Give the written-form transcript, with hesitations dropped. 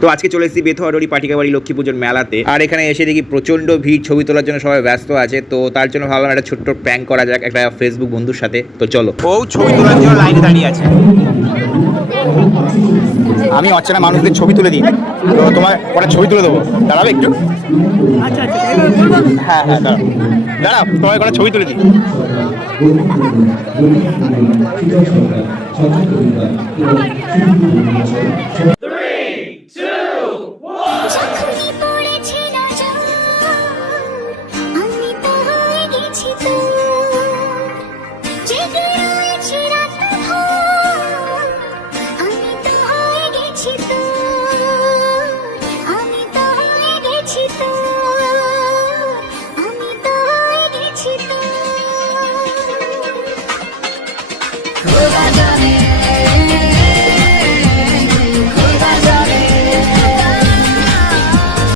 তো আজকে চলে এসেছি বেথুয়াডরি পাটিকাবাড়ি লক্ষ্মী পুজোর মেলাতে, আর এখানে এসে দেখি প্রচণ্ড ভিড়, ছবি তোলার জন্য সবাই ব্যস্ত আছে। তো তার জন্য ভাবলাম একটা ছোট্ট প্র্যাঙ্ক করা যাক একটা ফেসবুক বন্ধুর সাথে। তো চলো। ও ছবি তোলার জন্য লাইনে দাঁড়িয়ে আছে। আমি অচেনা মানুষদের ছবি তুলে দিই, তো তোমার ওটা ছবি তুলে দেবো, দাঁড়াবে একটু? আচ্ছা আচ্ছা, হ্যাঁ হ্যাঁ, দাঁড়াও দাঁড়াও, তোমার একটা ছবি তুলে দিই।